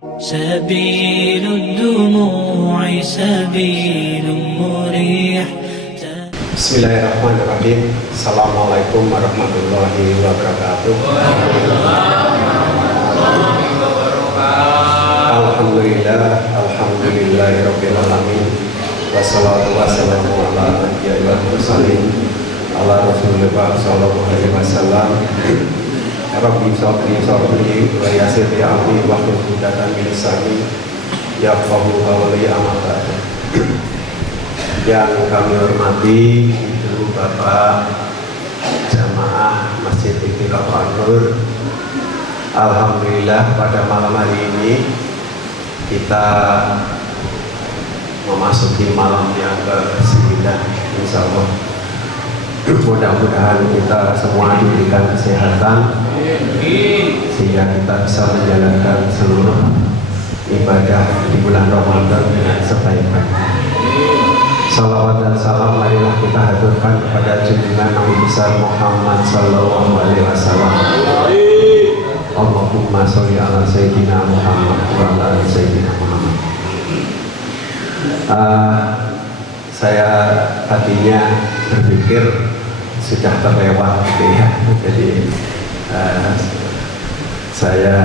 سبيل الدموع سبيل مريح. Bismillahirrahmanirrahim. Assalamualaikum warahmatullahi wabarakatuh. Alhamdulillahirabbil alamin. Wassalatu wassalamu ala nabiyyil mursalin ala rasulillah sallallahu alaihi wasallam. Rabbi sholli wa yassir li amri wahlul 'uqdatam min lisani yafqahu qawli amata. Yang kami hormati Ibu Bapak jamaah Masjid Istiqomah Nur. Alhamdulillah pada malam hari ini kita memasuki malam yang ke-9, insya Allah. Mudah-mudahan kita semua diberikan kesehatan sehingga kita bisa menjalankan seluruh ibadah di bulan Ramadan dengan sebaik-baiknya. Salawat dan salam marilah kita haturkan kepada junjungan Nabi besar Muhammad sallallahu alaihi wasallam. Allahumma sholli ala sayyidina Muhammad wa ala ali sayyidina Muhammad. Saya tadinya berpikir sudah terlewat gitu ya. Jadi saya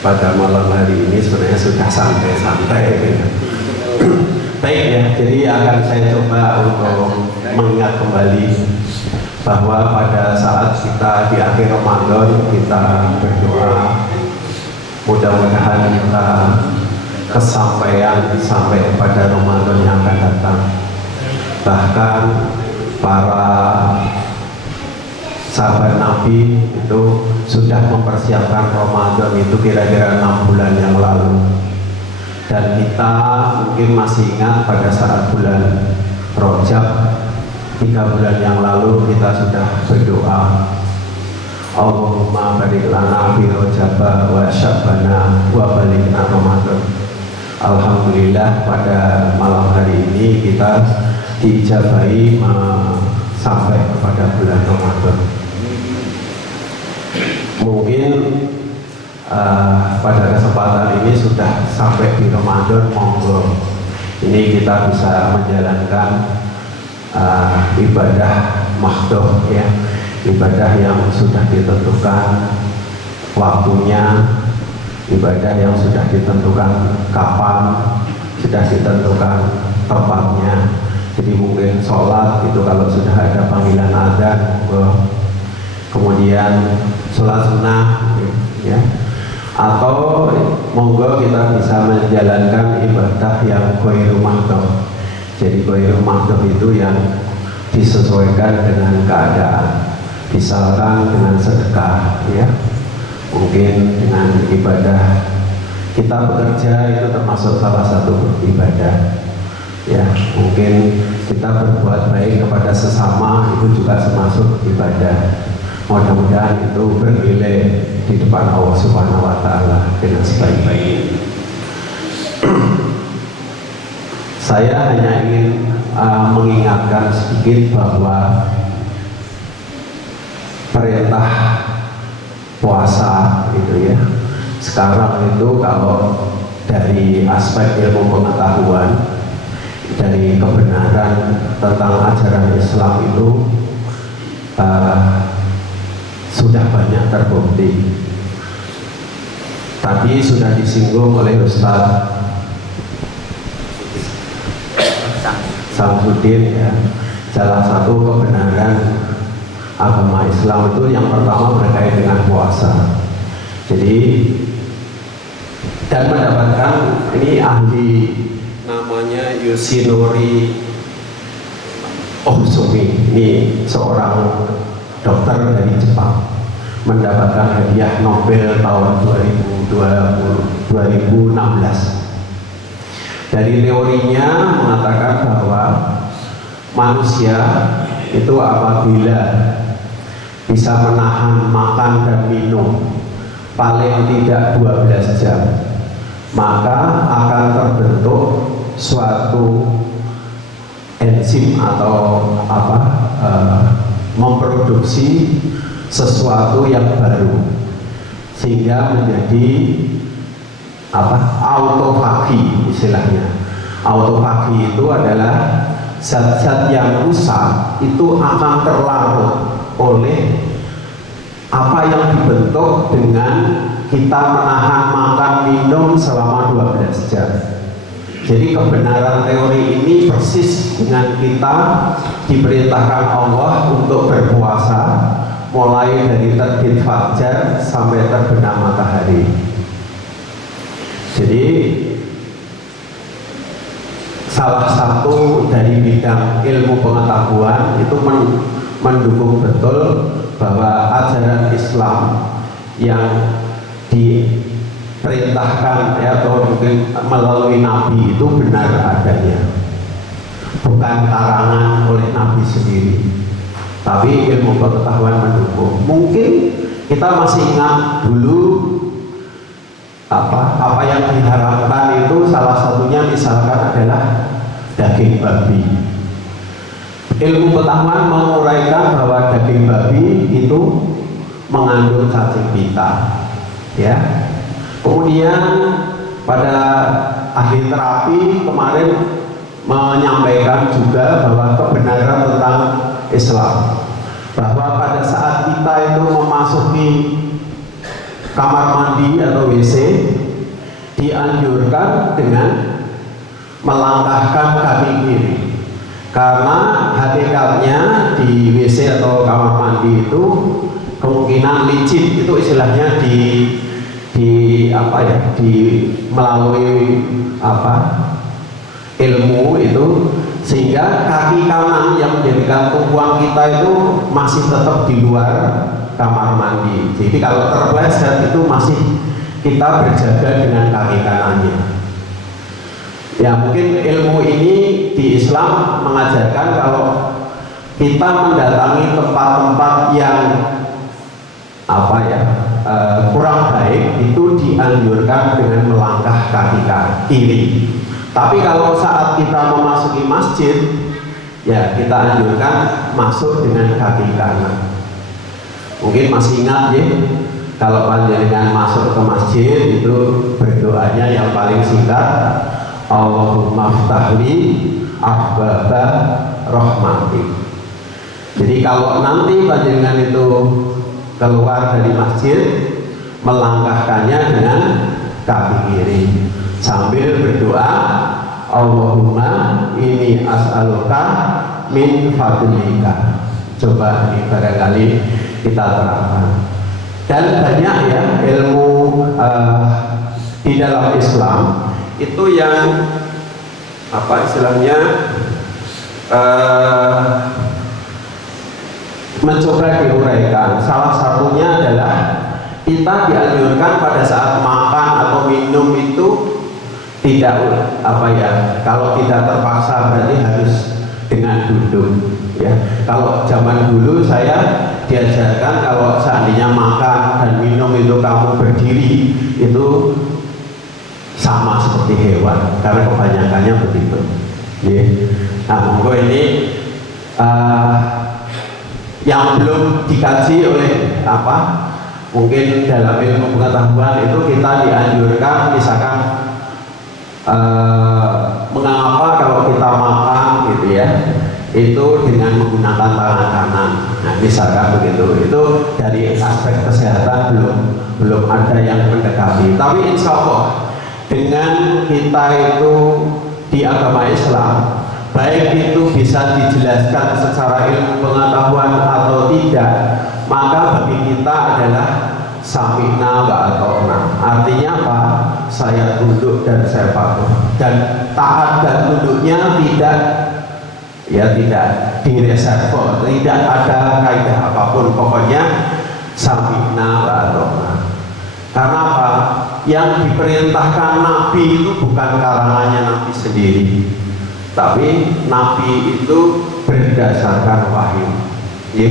pada malam hari ini sebenarnya sudah santai-santai gitu. Baik ya, jadi akan saya coba untuk mengingat kembali bahwa pada saat kita di akhir Ramadan kita berdoa, mudah-mudahan kita kesampaian sampai pada Ramadan yang akan datang. Bahkan para sahabat Nabi itu sudah mempersiapkan Ramadan itu kira-kira 6 bulan yang lalu. Dan kita mungkin masih ingat pada saat bulan Rajab 3 bulan yang lalu kita sudah berdoa, Allahumma barik lana fi Rajab wa Sya'bana wa balighna Ramadan. Alhamdulillah pada malam hari ini kita diijabahi sampai kepada bulan Ramadan. Mungkin pada kesempatan ini sudah sampai di Ramadan, monggo ini kita bisa menjalankan ibadah mahdoh ya, ibadah yang sudah ditentukan waktunya, ibadah yang sudah ditentukan kapan, sudah ditentukan tempatnya. Jadi mungkin sholat itu kalau sudah ada panggilan adzan, kemudian sholat sunnah ya, atau monggo kita bisa menjalankan ibadah yang ghairu mahdoh. Jadi ghairu mahdoh itu yang disesuaikan dengan keadaan, misalkan dengan sedekah ya, mungkin dengan ibadah kita bekerja itu termasuk salah satu ibadah ya, mungkin kita berbuat baik kepada sesama itu juga termasuk ibadah. Mudah-mudahan itu bernilai di depan Allah Subhanahu wa Ta'ala dengan sebaik-baiknya. Saya hanya ingin mengingatkan sedikit bahwa perintah puasa itu ya, sekarang itu kalau dari aspek ilmu pengetahuan, dari kebenaran tentang ajaran Islam itu sudah banyak terbukti. Tadi sudah disinggung oleh Ustaz Samsudin ya, salah satu kebenaran agama Islam itu yang pertama berkait dengan puasa. Jadi dan mendapatkan ini ahli namanya Yoshinori Ohsumi, ini seorang dokter dari Jepang, mendapatkan hadiah Nobel tahun 2016. Dari teorinya mengatakan bahwa manusia itu apabila bisa menahan makan dan minum paling tidak 12 jam, maka akan terbentuk suatu enzim atau memproduksi sesuatu yang baru sehingga menjadi autofagi istilahnya. Autofagi itu adalah zat-zat yang rusak itu akan terlarut oleh apa yang dibentuk dengan kita menahan makan minum selama 12 jam. Jadi kebenaran teori ini persis dengan kita diperintahkan Allah untuk berpuasa mulai dari terbit fajar sampai terbenam matahari. Jadi salah satu dari bidang ilmu pengetahuan itu mendukung betul bahwa ajaran Islam yang diperintahkan atau mungkin melalui Nabi itu benar adanya, bukan karangan oleh Nabi sendiri, tapi ilmu pengetahuan mendukung. Mungkin kita masih ingat dulu apa yang diharapkan itu salah satunya misalkan adalah daging babi. Ilmu pengetahuan menguraikan bahwa daging babi itu mengandung cacing pita, ya. Kemudian pada ahli terapi kemarin menyampaikan juga bahwa kebenaran tentang Islam, bahwa pada saat kita itu memasuki kamar mandi atau WC dianjurkan dengan melangkahkan kaki kiri, karena hakikatnya di WC atau kamar mandi itu kemungkinan licin, itu istilahnya di melalui ilmu itu, sehingga kaki kanan yang menjadikan tumpuan kita itu masih tetap di luar kamar mandi. Jadi kalau terpleset itu masih kita berjaga dengan kaki kanannya. Ya, mungkin ilmu ini di Islam mengajarkan kalau kita mendatangi tempat-tempat yang kurang baik itu dianjurkan dengan melangkah kaki kiri. Tapi kalau saat kita memasuki masjid, ya kita anjurkan masuk dengan kaki kanan. Mungkin masih ingat ya, kalau panjenengan masuk ke masjid itu berdoanya yang paling singkat, Allahumma ftahli abwaba rahmatik. Jadi kalau nanti panjenengan itu keluar dari masjid, melangkahkannya dengan kaki kiri sambil berdoa, Allahumma ini as'aluka min fadlika. Coba ini barangkali kita terapkan. Dan banyak ya ilmu di dalam Islam itu yang istilahnya mencoba diuraikan. Salah satunya adalah kita dianjurkan pada saat makan atau minum itu tidak kalau tidak terpaksa berarti harus dengan duduk, ya. Kalau zaman dulu saya diajarkan kalau seandainya makan dan minum itu kamu berdiri itu sama seperti hewan, karena kebanyakannya begitu, ya. Nah, monggo ini yang belum dikaji oleh mungkin dalam ilmu pengetahuan itu kita dianjurkan misalkan mengapa kalau kita makan gitu ya itu dengan menggunakan tangan kanan. Nah, misalkan begitu, itu dari aspek kesehatan belum ada yang mendekati. Tapi insya Allah dengan kita itu di agama Islam, baik itu bisa dijelaskan secara ilmu pengetahuan atau tidak, maka bagi kita adalah sami'na wa ata'na. Artinya apa? Saya tunduk dan saya patuh. Dan taat dan tunduknya tidak direserve, tidak ada kaidah apapun, pokoknya sami'na wa ata'na. Karena apa? Yang diperintahkan Nabi itu bukan karangannya Nabi sendiri, tapi Nabi itu berdasarkan wahyu, ya.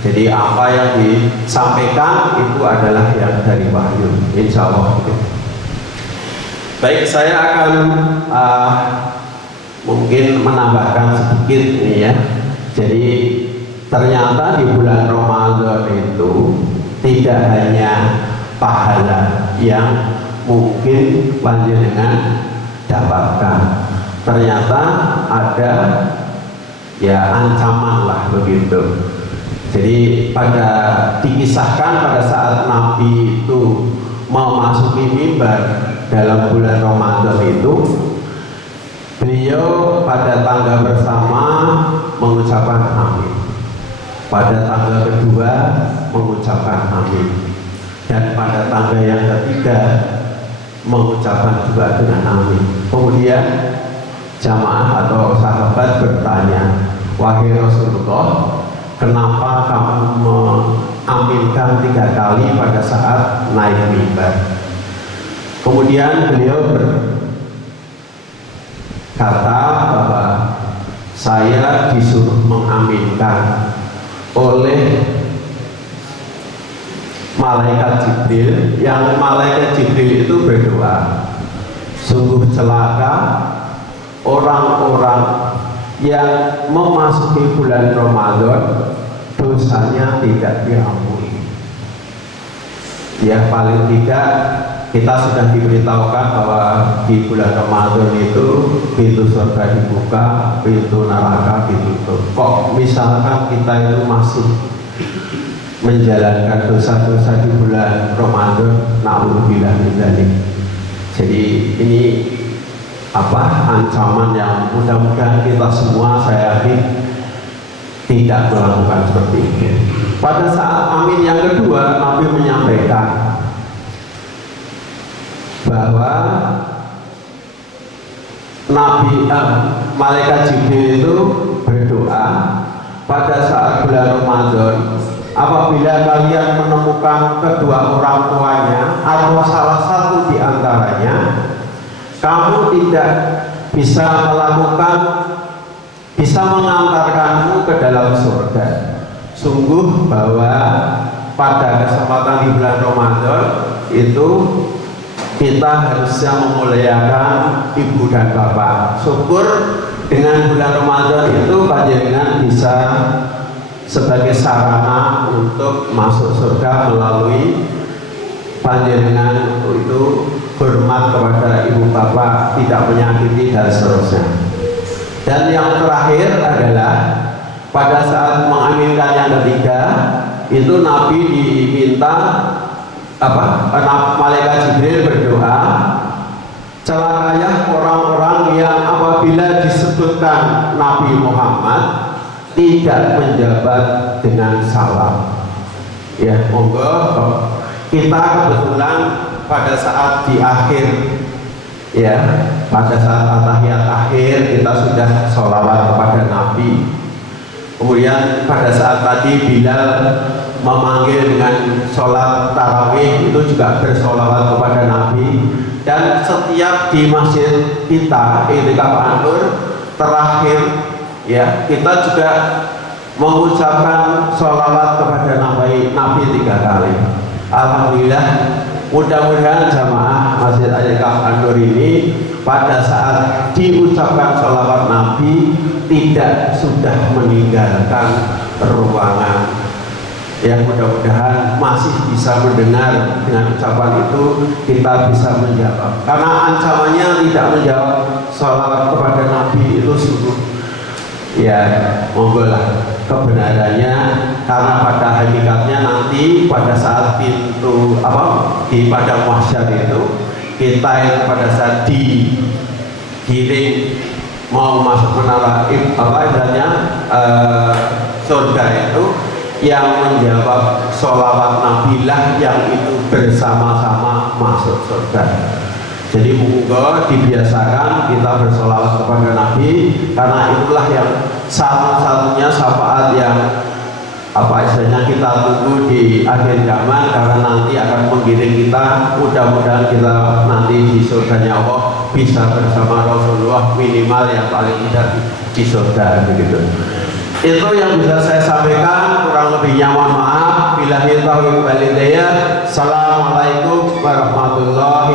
Jadi apa yang disampaikan itu adalah yang dari wahyu, insya Allah. Baik, saya akan mungkin menambahkan sedikit ini ya. Jadi ternyata di bulan Ramadan itu tidak hanya pahala yang mungkin panjenengan dapatkan. Ternyata ada ya ancaman lah begitu. Jadi dikisahkan pada saat Nabi itu mau masuki mimbar dalam bulan Ramadan itu, beliau pada tangga pertama mengucapkan amin, pada tangga kedua mengucapkan amin, dan pada tangga yang ketiga mengucapkan juga dengan amin. Kemudian jamaah atau sahabat bertanya, wahai Rasulullah, kenapa kamu mengaminkan 3 kali pada saat naik mimbar? Kemudian beliau berkata bahwa saya disuruh mengaminkan oleh malaikat Jibril, yang malaikat Jibril itu berdoa, sungguh celaka orang-orang yang memasuki bulan Ramadan dosanya tidak diampuni. Ya, paling tidak kita sudah diberitahukan bahwa di bulan Ramadan itu pintu surga dibuka, pintu neraka ditutup. Kok misalkan kita itu masih menjalankan dosa-dosa di bulan Ramadan, na'udzubillah min dzalik. Jadi ini ancaman yang mudah-mudahan kita semua, saya yakin, tidak melakukan seperti ini. Pada saat amin yang kedua, Nabi menyampaikan bahwa malaikat Jibril itu berdoa pada saat bulan Ramadan, apabila kalian menemukan kedua orang tuanya atau salah satu di antaranya, kamu tidak bisa mengantarkanmu ke dalam surga. Sungguh bahwa pada kesempatan di bulan Ramadan itu kita harusnya memuliakan ibu dan bapak. Syukur dengan bulan Ramadan itu panjenengan bisa sebagai sarana untuk masuk surga melalui panjenengan itu hormat kepada ibu bapak, tidak menyakiti dan seterusnya. Dan yang terakhir adalah pada saat mengaminkan yang ketiga itu Nabi diminta malaikat Jibril berdoa, celakanya orang-orang yang apabila disebutkan Nabi Muhammad tidak menjabat dengan salam. Ya, monggo kita kebetulan pada saat di akhir, ya, pada saat at-tahiyat akhir kita sudah sholawat kepada Nabi. Kemudian pada saat tadi Bilal memanggil dengan sholat tarawih itu juga bersolawat kepada Nabi. Dan setiap di masjid kita I'tikaf An-Nur terakhir, ya, kita juga mengucapkan sholawat kepada Nabi 3 kali. Alhamdulillah, mudah-mudahan jamaah Masjid I'tikaf An-Nur ini pada saat diucapkan sholawat Nabi tidak sudah meninggalkan ruangan. Yang mudah-mudahan masih bisa mendengar dengan ucapan itu, kita bisa menjawab. Karena ancamannya tidak menjawab sholawat kepada Nabi itu sungguh, ya, monggo lah kebenarannya, karena pada hakikatnya nanti pada saat pintu di padang mahsyar itu kita yang pada saat digiring mau masuk menara surga itu, yang menjawab sholawat Nabi lah yang itu bersama-sama masuk surga. Jadi monggo dibiasakan kita bersolawat kepada Nabi, karena itulah yang satu-satunya syafaat yang istilahnya kita tunggu di akhir zaman, karena nanti akan menggiring kita. Mudah-mudahan kita nanti di surganya Allah bisa bersama Rasulullah, minimal yang paling tidak di surga begitu. Itu yang bisa saya sampaikan, kurang lebihnya mohon maaf. Billahi taufiq wal hidayah. Assalamualaikum warahmatullahi